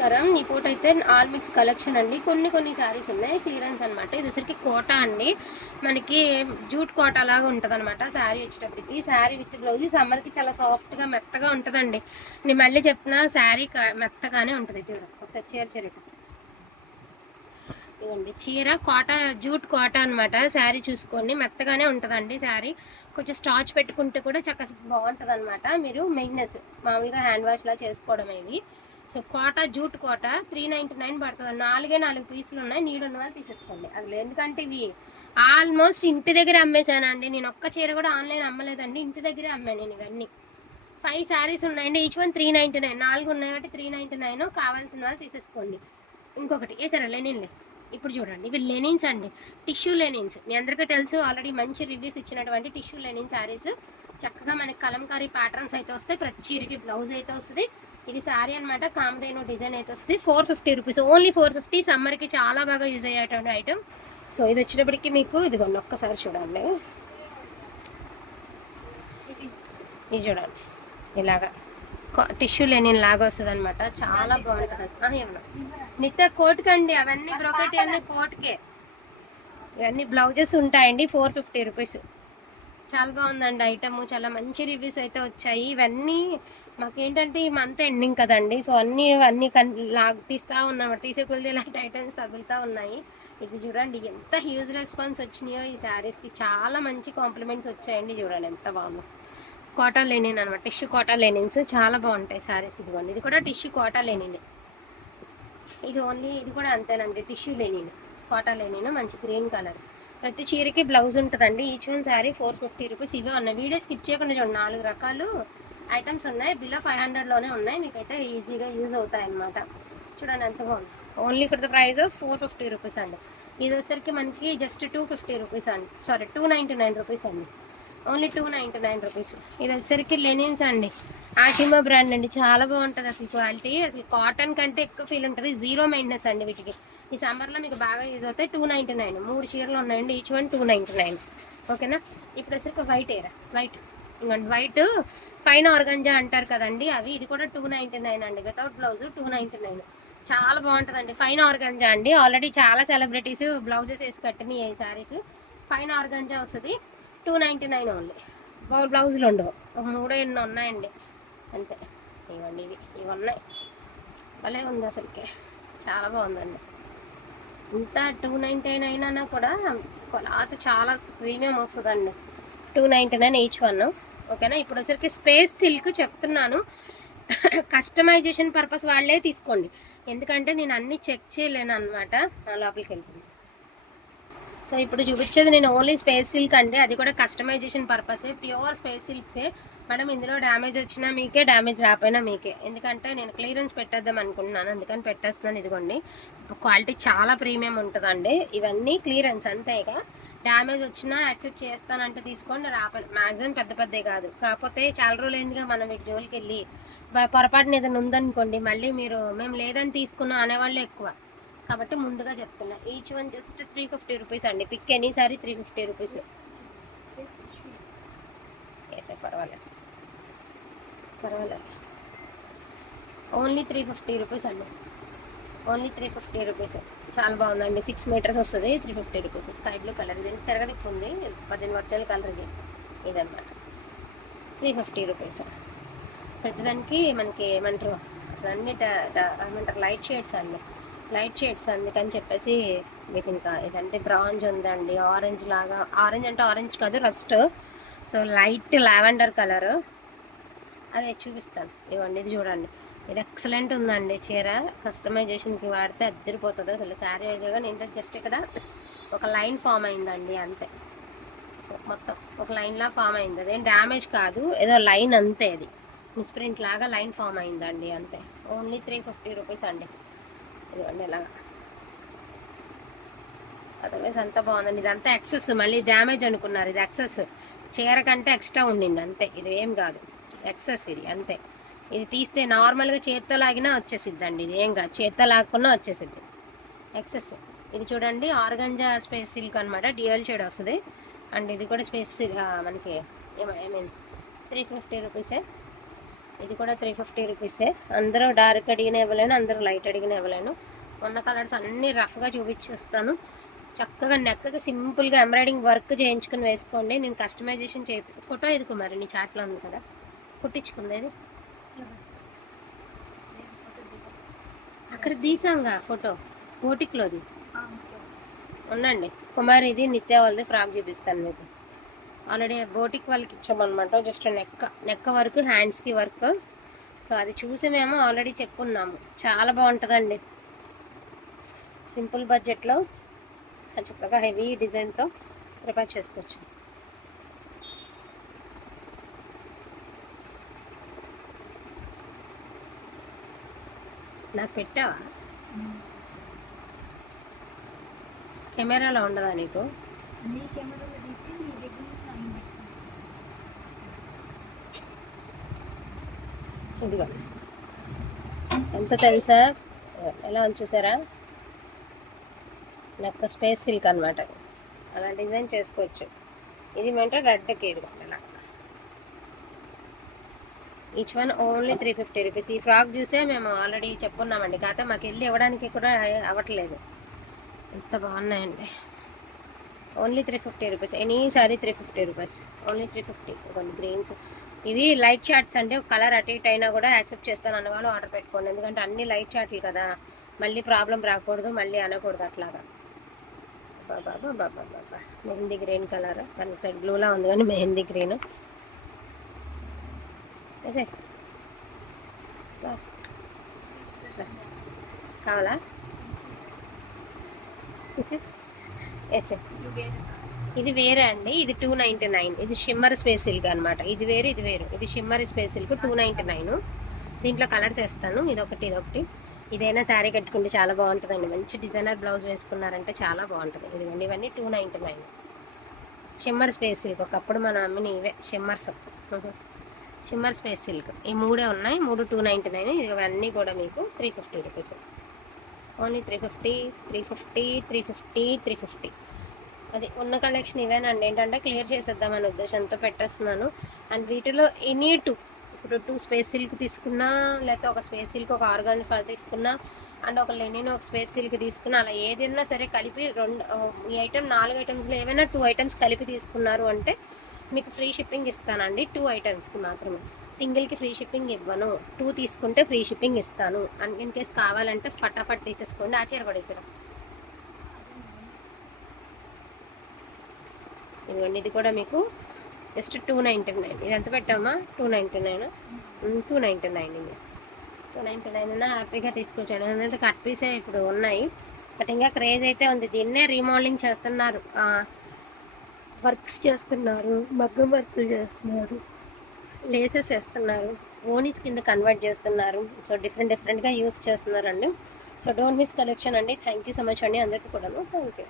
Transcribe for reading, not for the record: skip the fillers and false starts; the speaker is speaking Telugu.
నమస్కారం. ఈ పూట అయితే ఆల్ మిక్స్ కలెక్షన్ అండి. కొన్ని శారీస్ ఉన్నాయి, క్లియరెన్స్ అనమాట. ఇది వచ్చరికి కోటా అండి. మనకి జూట్ కోటా లాగా ఉంటుంది అనమాట శారీ వచ్చేటప్పటికి. శారీ విత్ బ్లౌజ్ సమ్మర్కి చాలా సాఫ్ట్గా మెత్తగా ఉంటుందండి. నేను మళ్ళీ చెప్తున్నా, శారీ మెత్తగానే ఉంటుంది. ఒకసారి చీర ఇవ్వండి, చీర కోటా, జూట్ కోటా అనమాట. శారీ చూసుకోండి, మెత్తగానే ఉంటుందండి. శారీ కొంచెం స్టార్చ్ పెట్టుకుంటే కూడా చక్కగా బాగుంటుంది అనమాట. మీరు మెయిన్నెస్ మామూలుగా హ్యాండ్ వాష్లా చేసుకోవడం ఇవి. సో కోటా, జూట్ కోటా 399 పడుతుంది. 4 పీసులు ఉన్నాయి. నీడు ఉన్న వాళ్ళు తీసేసుకోండి. అది ఎందుకంటే ఇవి ఆల్మోస్ట్ ఇంటి దగ్గర అమ్మేశానండి. నేను ఒక్క చీర కూడా ఆన్లైన్ అమ్మలేదండి, ఇంటి దగ్గరే అమ్మాను నేను ఇవన్నీ. 5 శారీస్ ఉన్నాయండి, ఈచ్ వన్ 399. 4 ఉన్నాయి కాబట్టి 399. కావాల్సిన వాళ్ళు తీసేసుకోండి. ఇంకొకటి సరే లెనిన్లే. ఇప్పుడు చూడండి, ఇవి లెనిన్స్ అండి, టిష్యూ లెనిన్స్. మీ అందరికీ తెలుసు, ఆల్రెడీ మంచి రివ్యూస్ ఇచ్చినటువంటి టిష్యూ లెనిన్ శారీస్. చక్కగా మనకి కలంకారీ ప్యాటర్న్స్ అయితే వస్తాయి. ప్రతి చీరకి బ్లౌజ్ అయితే వస్తుంది. ఇది శారీ అనమాట, కామధేను డిజైన్ అయితే వస్తుంది. 450 రూపీస్, ఓన్లీ 450. సమ్మర్కి చాలా బాగా యూజ్ అయ్యేటువంటి ఐటమ్. సో ఇది వచ్చినప్పటికీ మీకు ఇదిగోండి, ఒక్కసారి చూడండి. ఇది చూడండి, ఇలాగా టిష్యూ లెనిన్ లాగా వస్తుంది అనమాట. చాలా బాగుంటుంది. ఏమన్నా నిత్య కోట్కి అండి, అవన్నీ బ్రోకెట్ అన్నీ కోట్కే. ఇవన్నీ బ్లౌజెస్ ఉంటాయండి. 450 రూపీస్. చాలా బాగుందండి ఐటమ్, చాలా మంచి రివ్యూస్ అయితే వచ్చాయి. ఇవన్నీ మాకేంటంటే ఈ మంత్ ఎండింగ్ కదండి, సో అన్నీ తీస్తూ ఉన్నాం. తీసే కొద్ది ఇలాంటి ఐటమ్స్ తగులుతూ ఉన్నాయి. ఇది చూడండి, ఎంత హ్యూజ్ రెస్పాన్స్ వచ్చినాయో ఈ శారీస్కి. చాలా మంచి కాంప్లిమెంట్స్ వచ్చాయండి. చూడండి ఎంత బాగుందో. కోటా లెనిన్ అనమాట, టిష్యూ కోటా లెనిన్స్ చాలా బాగుంటాయి శారీస్. ఇదిగోండి, ఇది కూడా టిష్యూ కోటా లెనిన్. ఇది ఓన్లీ, ఇది కూడా అంతేనండి, టిష్యూ లెనిన్, కోటా లెనిన్, మంచి గ్రీన్ కలర్. ప్రతి చీరకి బ్లౌజ్ ఉంటుందండి. Each one sari 450 rupees. ఇవే ఉన్నాయి. వీడియో స్కిప్ చేయకుండా చూడండి, 4 రకాలు ఐటమ్స్ ఉన్నాయి. బిలో 500లోనే ఉన్నాయి. మీకైతే ఈజీగా యూజ్ అవుతాయి అన్నమాట. చూడండి ఎంత బాగుంది. Only for the price of 450 rupees అండి. ఇది వచ్చేసరికి మనకి జస్ట్ 250 రూపీస్ అండి, సారీ 299 రూపీస్ అండి. Only 299 rupees. ఇది వచ్చేసరికి లెనిన్స్ అండి, ఆషిమా బ్రాండ్ అండి. చాలా బాగుంటుంది అసలు క్వాలిటీ. అసలు కాటన్ కంటే ఎక్కువ ఫీల్ ఉంటుంది. జీరో మెయింటెనెన్స్ అండి వీటికి. ఈ సమ్మర్లో మీకు బాగా యూజ్ అవుతాయి. 299. 3 చీరలు ఉన్నాయండి, ఈచ్ వన్ 299. ఓకేనా. ఇప్పుడు వచ్చేసరికి వైట్ వైట్, ఇంకోండి వైట్ ఫైన్ ఆర్గంజా అంటారు కదండి అవి. ఇది కూడా 299 అండి, వితౌట్ బ్లౌజ్ 299. చాలా బాగుంటుందండి. ఫైన్ ఆర్గంజా అండి. ఆల్రెడీ చాలా సెలబ్రిటీస్ బ్లౌజెస్ వేసి కట్టినాయి ఈ శారీస్. ఫైన్ ఆర్గంజా వస్తుంది, 299 ఓన్లీ. బ్లౌజులు ఉండవు, ఒక 3 ఉన్నాయండి అంతే. ఇవ్వండి, ఇవి ఉన్నాయి. భలే ఉంది అసలుకి, చాలా బాగుందండి. ఇంత 299 అయినా కూడా క్లాత్ చాలా ప్రీమియం వస్తుందండి. 299 ఈచ్ వన్. ఓకేనా. ఇప్పుడు వచ్చరికి స్పేస్ సిల్క్ చెప్తున్నాను, కస్టమైజేషన్ పర్పస్ వాళ్ళే తీసుకోండి. ఎందుకంటే నేను అన్నీ చెక్ చేయలేను అనమాట. లోపలికి వెళ్తుంది. సో ఇప్పుడు చూపించేది నేను ఓన్లీ స్పేస్ సిల్క్ అండి, అది కూడా కస్టమైజేషన్ పర్పస్. ప్యూర్ స్పేస్ సిల్క్సే మేడం. ఇందులో డ్యామేజ్ వచ్చినా మీకే, డ్యామేజ్ రాకపోయినా మీకే. ఎందుకంటే నేను క్లియరెన్స్ పెట్టేద్దాం అనుకుంటున్నాను, అందుకని పెట్టేస్తున్నాను. ఇదిగోండి, క్వాలిటీ చాలా ప్రీమియం ఉంటుందండి. ఇవన్నీ క్లియరెన్స్ అంతేగా. డ్యామేజ్ వచ్చినా యాక్సెప్ట్ చేస్తానంటే తీసుకోండి, మ్యాక్సిమం పెద్ద కాదు. కాకపోతే చాలా రోజులు అయిందిగా మనం వీటి జోలికి వెళ్ళి, పొరపాటున ఏదైనా ఉందనుకోండి, మళ్ళీ మీరు మేము లేదని తీసుకున్నాం అనేవాళ్ళు ఎక్కువ. కాబట్టి ముందుగా చెప్తున్నా, ఈచ్ వన్ జస్ట్ 350 రూపీస్ అండి. Pick any sari 350 rupees. పర్వాలేదు. ఓన్లీ 350 రూపీస్ అండి, ఓన్లీ 350 రూపీస్. చాలా బాగుందండి. 6 మీటర్స్ వస్తుంది, 350 రూపీస్. స్కై బ్లూ కలర్, దీనికి తిరగదిప్పు ఉంది, 10 వర్చాల కలర్ ఇది. ఇదన్నమాట 350 రూపీస్. ప్రతిదానికి మనకి ఏమంటారు అసలు అన్ని ఏమంటారు లైట్ షేడ్స్ అండి, లైట్ షేడ్స్. అందుకని చెప్పేసి మీకు ఇంకా ఇదంటే బ్రాంజ్ ఉందండి, ఆరెంజ్ లాగా. ఆరెంజ్ అంటే ఆరెంజ్ కాదు, rust. So light lavender colour, అదే చూపిస్తాను. ఇవ్వండి, ఇది చూడండి, ఇది ఎక్సలెంట్ ఉందండి చీర. కస్టమైజేషన్కి వాడితే అద్దరిపోతుంది అసలు. శారీ వైజ్గా ఏంటంటే జస్ట్ ఇక్కడ ఒక లైన్ ఫామ్ అయిందండి అంతే. సో మొత్తం ఒక లైన్లా ఫామ్ అయింది, అదేం డ్యామేజ్ కాదు, ఏదో లైన్ అంతే. అది మిస్ప్రింట్ లాగా లైన్ ఫామ్ అయిందండి అంతే. ఓన్లీ 350 రూపీస్ అండి. ఇదిగోండి ఇలాగా. అదర్వైజ్ అంతా బాగుందండి. ఇదంతా ఎక్సెస్, మళ్ళీ డ్యామేజ్ అనుకున్నారు, ఇది ఎక్సెస్. చీర కంటే ఎక్స్ట్రా ఉండింది అంతే. ఇది ఏం కాదు, ఎక్సెస్ ఇది అంతే. ఇది తీస్తే నార్మల్గా చేత్తో లాగినా వచ్చేసిద్దండి, ఇది ఏం కాదు, చేత్తో లాక్కున్నా వచ్చేసిద్ది, ఎక్సెస్. ఇది చూడండి, ఆర్గంజా స్పేస్ సిల్క్ అనమాట, డ్యూయల్ షేడ్ వస్తుంది. అండ్ ఇది కూడా స్పేస్ మనకి ఐ మీన్ 350 రూపీసే. ఇది కూడా 350 రూపీసే. అందరూ డార్క్ అడిగిన ఇవ్వలేను, అందరూ లైట్ అడిగిన ఇవ్వలేను. ఉన్న కలర్స్ అన్నీ రఫ్గా చూపించేస్తాను. చక్కగా నెక్కకి సింపుల్గా ఎంబ్రాయిడింగ్ వర్క్ చేయించుకుని వేసుకోండి. నేను కస్టమైజేషన్ ఫోటో ఎదుకు మరి నీ చాట్లో ఉంది కదా, కుట్టించుకుంది అది అక్కడ తీసాంగా ఫోటో బోటిక్లోది. ఉండండి కుమార్, ఇది నిత్య వాళ్ళది ఫ్రాక్ చూపిస్తాను మీకు. ఆల్రెడీ బోటిక్ వాళ్ళకి ఇచ్చామన్నమాట. జస్ట్ నెక్క వర్క్, హ్యాండ్స్కి వర్క్. సో అది చూసి మేము ఆల్రెడీ చెప్పున్నాము, చాలా బాగుంటుందండి. సింపుల్ బడ్జెట్లో చక్కగా హెవీ డిజైన్తో ప్రిపేర్ చేసుకోవచ్చు. నాకు పెట్టావా? కెమెరాలో ఉండదా నీకు? ఇదిగో ఎంత తెలుసా, ఎలా అని చూసారా? నాకు స్పేస్ సిల్క్ అనమాట. అలా డిజైన్ చేసుకోవచ్చు. ఇది అంటే రెడ్కి ఇదిగోండి అలా. Each one only 350 rupees. ఈ ఫ్రాక్ చూసే మేము ఆల్రెడీ చెప్పున్నామండి, కాకపోతే మాకు వెళ్ళి ఇవ్వడానికి కూడా అవ్వట్లేదు. ఎంత బాగున్నాయండి. Only 350 rupees. Any sari 350 rupees, only 350. కొన్ని గ్రీన్స్ ఇవి లైట్ చార్ట్స్ అండి. ఒక కలర్ అటు ఇటు అయినా కూడా యాక్సెప్ట్ చేస్తాను అన్న వాళ్ళు ఆర్డర్ పెట్టుకోండి. ఎందుకంటే అన్ని లైట్ చార్ట్లు కదా, మళ్ళీ ప్రాబ్లం రాకూడదు, మళ్ళీ అనకూడదు అట్లాగా. బాబా బాబా బాబా, mehndi green colour, one side బ్లూలా ఉంది కానీ మెహందీ గ్రీన్. కావాలా? ఎస్. ఇది వేరే అండి, ఇది 299. ఇది షిమ్మర్ స్పేస్ సిల్క్ అనమాట. ఇది వేరు, ఇది వేరు. ఇది షిమ్మర్ స్పేస్ సిల్క్ 299. దీంట్లో కలర్స్ వేస్తాను, ఇదొకటి ఇదొకటి. ఇదైనా శారీ కట్టుకుంటే చాలా బాగుంటుందండి. మంచి డిజైనర్ బ్లౌజ్ వేసుకున్నారంటే చాలా బాగుంటుంది. ఇదిగోండి ఇవన్నీ 299. షిమ్మర్ స్పేస్ సిల్క్, ఒకప్పుడు మనం అమ్మిని ఇవే షిమ్మర్ స్పేస్ సిల్క్. ఈ మూడే ఉన్నాయి, 3 299. ఇవన్నీ కూడా మీకు 350 రూపీస్. ఓన్లీ 350 350 350 350. అది ఉన్న కలెక్షన్ ఇవేనండి. ఏంటంటే క్లియర్ చేసేద్దామనే ఉద్దేశంతో పెట్టేస్తున్నాను. అండ్ వీటిలో ఎనీ ఇప్పుడు 2 స్పేస్ సిల్క్ తీసుకున్నా, లేకపోతే ఒక స్పేస్ సిల్క్, ఒక ఆర్గానిక్ ఫాల్ తీసుకున్నా, అండ్ ఒక లెనిన్, ఒక స్పేస్ సిల్క్ తీసుకున్నా, అలా ఏదైనా సరే కలిపి ఈ ఐటమ్ 4 ఐటమ్స్లో ఏవైనా 2 ఐటమ్స్ కలిపి తీసుకున్నారు అంటే మీకు ఫ్రీ షిప్పింగ్ ఇస్తానండి. 2 ఐటమ్స్కి మాత్రమే, సింగిల్కి ఫ్రీ షిప్పింగ్ ఇవ్వను. 2 తీసుకుంటే ఫ్రీ షిప్పింగ్ ఇస్తాను. అండ్ ఇన్ కేస్ కావాలంటే ఫటాఫట్ తీసేసుకోండి. ఆ చీర పడేసారా? ఇదిగోండి, ఇది కూడా మీకు జస్ట్ 299. ఇది ఎంత పెట్టామా? 299. 299 299 హ్యాపీగా తీసుకొచ్చాను. ఎందుకంటే కట్ పీసే ఇప్పుడు ఉన్నాయి, బట్ ఇంకా క్రేజ్ అయితే ఉంది. దీన్నే రీమోడలింగ్ చేస్తున్నారు, వర్క్స్ చేస్తున్నారు, మగ్గం వర్కులు చేస్తున్నారు, లేసెస్ వేస్తున్నారు, ఓనీస్ కింద కన్వర్ట్ చేస్తున్నారు. సో డిఫరెంట్గా యూస్ చేస్తున్నారండి. సో డోంట్ మిస్ కలెక్షన్ అండి. థ్యాంక్ యూ సో మచ్ అండి అందరికీ కూడా. Thank you.